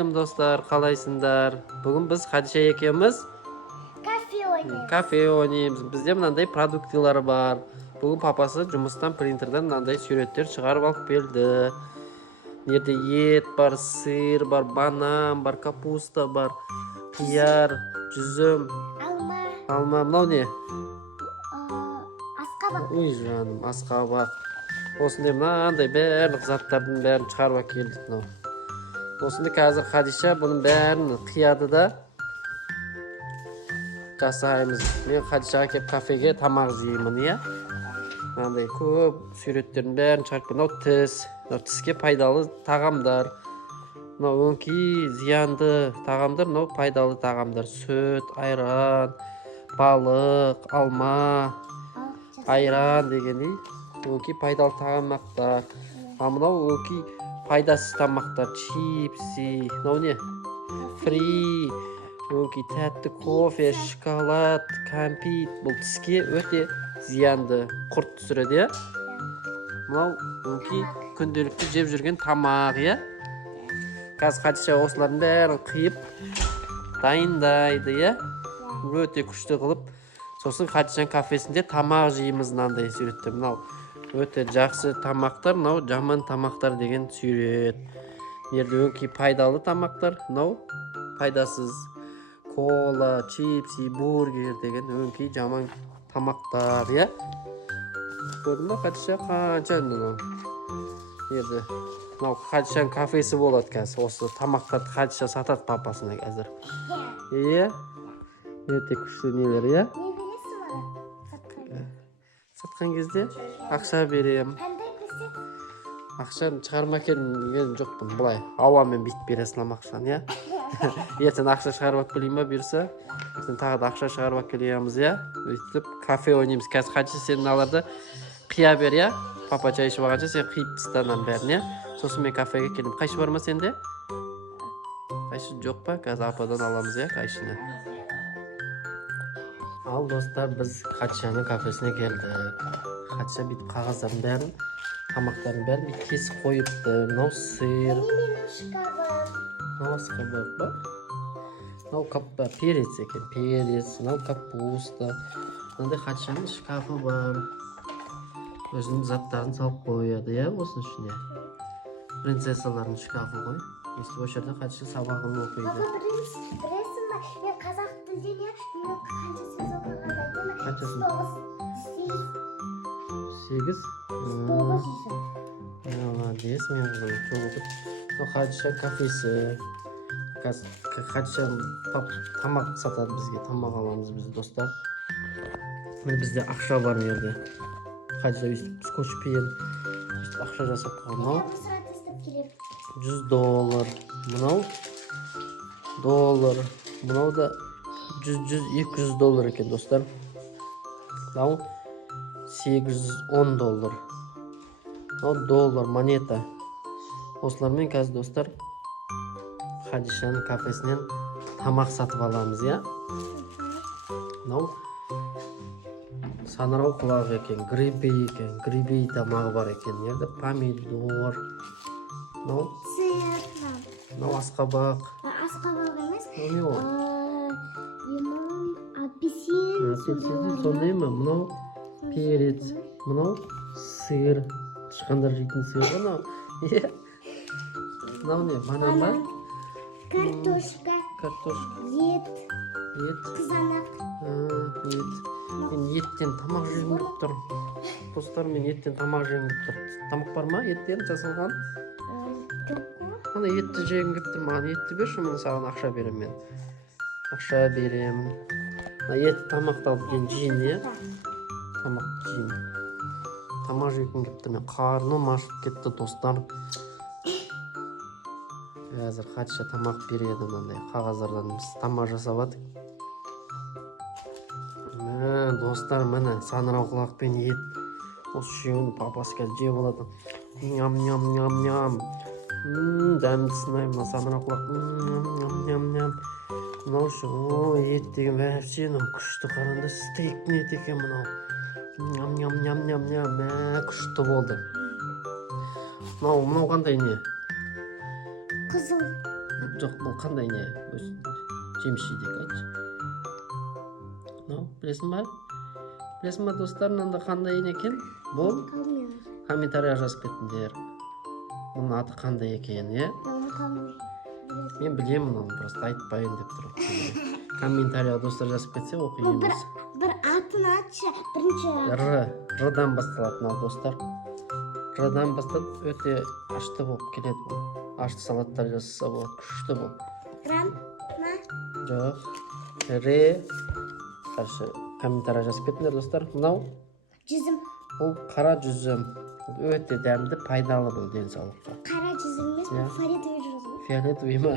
Dostlar, qalaysınlar? Bugun biz Xadisha ekamiz kafe oynaymiz. Bizde mınday produktlar var. Bugun papası jumusdan printerdan mınday suratlar chiqarib olib keldi. Yerda et bar, sir bar, banan bar, kapusta bar, xiyar, juzum, alma, ne? Asqabaq. Uy canım, asqabaq. Osunda mınday barliq zatlardan barini chiqarib olib keldik. Osunda hozir Xadisha buning barini qiyadi-da. Жасаймыз. Мен Xadishaga kelib kafega tamoq yeyman ya. Mындай ko'p suratlarning barini chiqarib, tizga foydali tag'amlar. O'nki ziyonli tag'amlar, foydali tag'amlar. Süt, ayron, baliq, alma, ayron degani o'nki foydali tag'amlar. Mana o'nki foydasiz tamoqlar, chipsi, ne? Free O'nki tatti kofe, shokolad, kompit bu tizga o'ta ziyonli, qurt tushiradi ya. Mana o'nki kundalikda jeb yurgan tamoq ya. Hozir Xadisha o'slarni barini qiyib tayinlaydi ya. O'ta kuchli qilib, so'ng Xadishaning kafesida tamoq yeymiz nanday suratda. Mana o'ta yaxshi tamoqlar, yomon tamoqlar degan surat. Yerda o'nki foydali tamoqlar, foydasiz kola, chipsi, burger degan o'nki yomon tamoqlar ya. Ko'rdingmi Xadisha qancha yerda Xadishaning kafesi bo'ladi kasi. O'sha tamoqlar Xadisha sotadi papasini hozir. O'ta kuchli nelar ya. Ne beresiz bana? Sotqangizda aqsha beraman. Qanday qilsak? Aqshani chiqarmak kelgan yo'qman. Bulay havomen bitib berasizlar aqshani ya. Sen aqsha chiqarib olib kelingmi bersa, sen tag'da aqsha chiqarib olib kelyapmiz ya. O'tib kafe o'ynaymiz. Hozir Xadisha sen nalarda qiya ber ya. Papa choy ichib olguncha sen qiyib tistadan berni ya. So'ng men kafega keldim. Qaysi borma senda? Qaysi yo'qpa? Hozir apadan olamiz ya qayshini. Al do'stlar, biz Xadishaning kafesiga keldik. Xadisha bitib qog'ozlarni barini, tamoqlarni barini kesib qo'yibdi. Sir, asqabaq bor. Kappa, perец ekan, perец, kapusta. Bunday Xadishaning shkafi bor. O'zining zatlarini solib qo'yadi ya, o'sin shunday. Prinsessalarning shkafi qo'y. O'sha yerda Xadisha sabog'ini o'qiydi. Bilasizmi? Men qozoq tilida men qancha so'z o'qiganman. Qanchasini? 8. 8. Молодец, men o'qib. Xadisha kafesi. Xadisha tamoq sotadi bizga, tamoq olamiz biz do'stlar. Mana bizda aqsha bor bu yerda. Xadisha skoch pen, aqsha jasab qo'ygan. $100. Bunau $. Bunau da $200 ekan do'stlar. Bunau $810. $. Moneta. O'slarning hozir do'stlar Xadishaning kafesidan tamoq sotib olamiz ya. Sanarov quloq ekan, gribi tamog'i bor ekan. Yerda pomidor, Sir. asqabaq. Asqabaq emas. Yo'q. Limon, apelsin. Sondaymi? Mana perец, mana sir, chiqandir yegan sir. Ne? Banan. Kartoshka. Et. Qizaloq. Et. Men etdan tamoq yeyim deb turdim. Do'stlar, men etdan tamoq yeyim deb turdim. Tamoq bormi? Etdan jasalgan? Ana etni yeyim deb turdim. Mana etni ber, shu men sana aqsha beraman. Aqsha beraman. Et tamoqda olgan jin ya. Tamoq jin. Tamoq yeyim deb turdim. Qarnim ochib ketdi do'stlar. Hozir Xadisha tamoq beradi bunday qog'ozlardan biz tamoq jasab oldik. Do'stlar, mana sanroq quloqdan et. O'shuni papasiga jeb oladi. Nyam. Damsnay mana sanroq quloq. Nyam. Mana shu et degan вообще kuchli qaranda steykni et ekan mana. Nyam. Kuchli bo'ldi. Mana qanday ne? Qizil. Жоқ, бұл қандай не? Жеміс жидек айтшы. Мынау, білесің ба? Білесің ба, достар, мынандай қандай не екен? Бұл комментария жазып кетіңдер. Бұның аты қандай екен, е? Мен білемін оны, просто айтпайын деп тұрып. Комментария достар жазып кетсе оқимыз. Бір атын айтшы, бірінші. Рдан басталады мынау достар. Рдан бастап өте ашты болып келеді бұл. Ашты салаттар жасаса болады, күшті бұл. Грам, ма? Жоқ. Қаршы комментария жазып кетіңдер достар. Мынау Жүзім. бұл қара жүзім. Бұл өте дәмді, пайдалы бұл денсаулыққа. Қара жүзім емес, фиолетовый жүзім. Фиолетовый ма?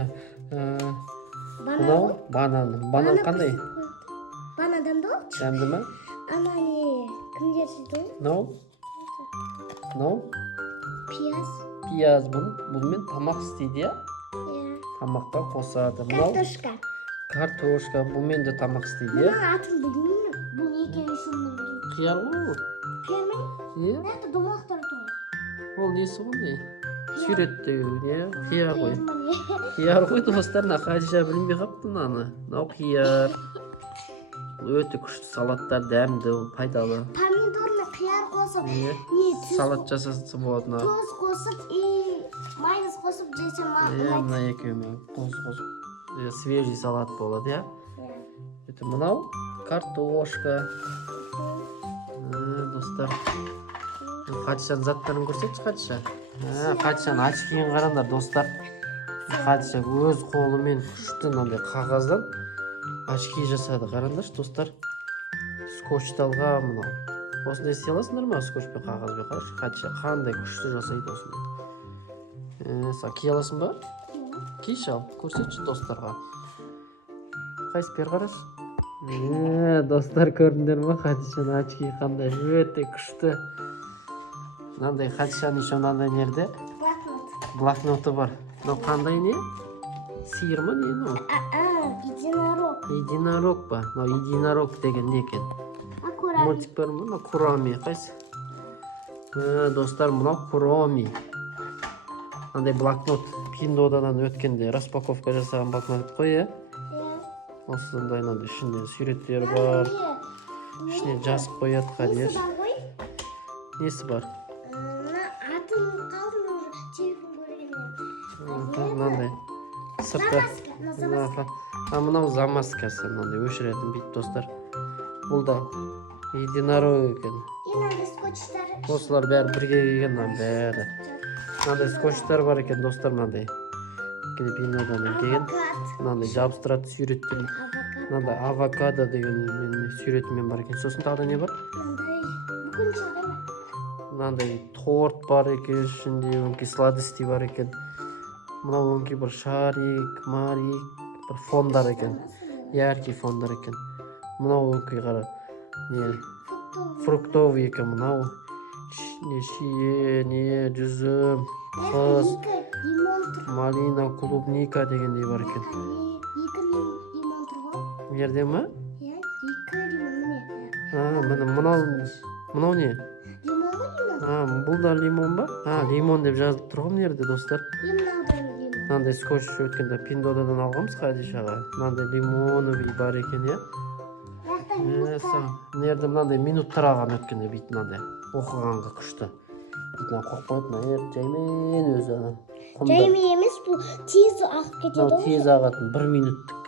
Мынау банан. Банан қандай? Банан дәмді ғой? Дәмді ма? Ана не, кімдер жейді ғой? Мынау? Пияз. Пияз бұнымен тамақ істейді, я? Тамаққа қосады. Картошка. Бұнымен де тамақ істейді, я? Бұның атын білмеймін. Бұл не екенін шынымен білмеймін. Қияр ғой? Қияр ма? Е? Нақты домалақтар тұр. Ол несі ғой не? Сүйреттеу, не? Қияр ғой. Қияр ғой достар, Хадиша білмей қапты мынаны. Мынау қияр. Өте күшті салаттар, дәмді, пайдалы. Помидорны қияр қосып, салат жасаса болады. Тұз қосып, майонез қосып жесе мына екеуі қосып. Свежий салат болады, я? Мынау картошка. Достар. Хадишаның заттарын көрсетші, Хадиша. Хадишаның очкиін қараңдар, достар. Хадиша өз қолымен күшті мынандай қағаздан очки жасады. Қараңдаршы, достар. Скотчталға мынау. Осындай істей аласыңдар ма, скотчпен қағазбен? Қарашы, Хадиша қандай күшті жасайды осындай. Сен кие аласың ба? Киіші ал, көрсетші достарға. Қайсы бер қарашы. Достар, көрдіңдер ма, Хадишаның очки қандай өте күшті. Мынандай Хадишаның еще мынандай нерде? Блокноты бар. Мынау қандай не? Сиыр ма не? Единорог. Единорог ба? Мынау единорог деген не екен? Мультик бар ма? Куроми. Қайсы? Достар, мынау Куроми. Мынандай блокнот. Пиндодан өткенде распаковка жасаған блокнот қой, е? Осындай мынандай ішінде суреттері бар. Ішіне жазып қояды, Хадиш. Несі бар? Атын қалдым уже телефон көргенде. Мынандай сырты. Мынау замазкасы, мынандай өшіретін бит, достар. Бұл да единорог екен. Мынандай скотчтары. Осылар бәрі бірге келген, бәрі. Мынандай скотчтар бар екен, достар, мынандай. Пинодан келген. Мынандай жабыстырады суреттен. Мынандай авокадо деген суретімен бар екен. Сосын тағы не бар? Мынандай торт бар екен, ішінде өңкей сладости бар екен. Мынау өңкей бір шарик, марик, бір фондар екен. Яркий фондар екен. Мынау өңкей қара. Фруктовый екен мынау. Шие, жүзім, қыз, малина, клубника дегендей бар екен. Екі лимон тұр ғой? Ерде ма? Екі лимон. Мынау не? Лимон ғой, лимон? Бұл да лимон ба? Лимон деп жазып тұрғым ерде, достар. Лимон. Мынандай скотч өткенде Пиндодан алғанбыз Хадишаға. Мынандай лимоновый бар екен, я? Нерді мынандай минуттар алған өткенде бейт мынандай. Оқығанға күшті. Бейтін қоқ қойып, жаймен өзі. Жаймен емес, бұл тез ағып кетеді ғой? Тез ағатын, 1 минуттық.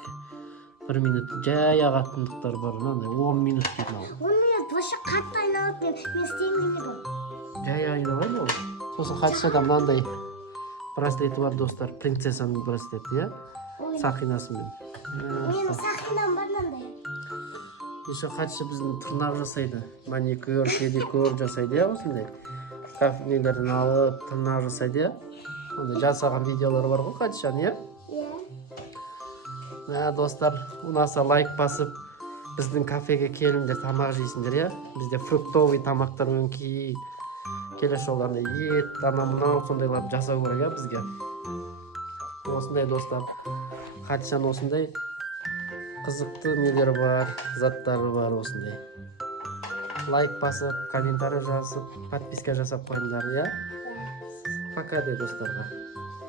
1 минут жай ағатындықтар бар, мынандай 10 минут дейді мынау. Оны вообще қатты айналып, мен істеймін демедім. Жай айналайды ол. Сосын Хадишада мынандай браслеті бар, достар, принцессаның браслеті, я? Сақинасымен. Менің сақинам бар мынандай. Еще Хадиша біздің тырнақ жасайды. Маникюр, педикюр жасайды, я, осындай. Кафелерден алып, тырнақ жасайды, я? Онда жасаған видеолар бар ғой Хадишаның, я? Достар, ұнаса лайк басып, біздің кафеге келіңдер, тамақ жейсіңдер, я? Бізде фруктовый тамақтар өңкей. Келесі жолдарында ет, мынау сондайлар жасау керек, я, бізге. Осындай, достар. Хадишаның осындай қызықты нелері бар, заттары бар осындай. Лайк басып, комментарий жазып, подписка жасап қойыңдар, я? Пока де достарға.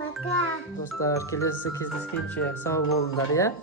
Пока. Пока. Dostlar, kelesi кездескенше sağ болыңдар, ya.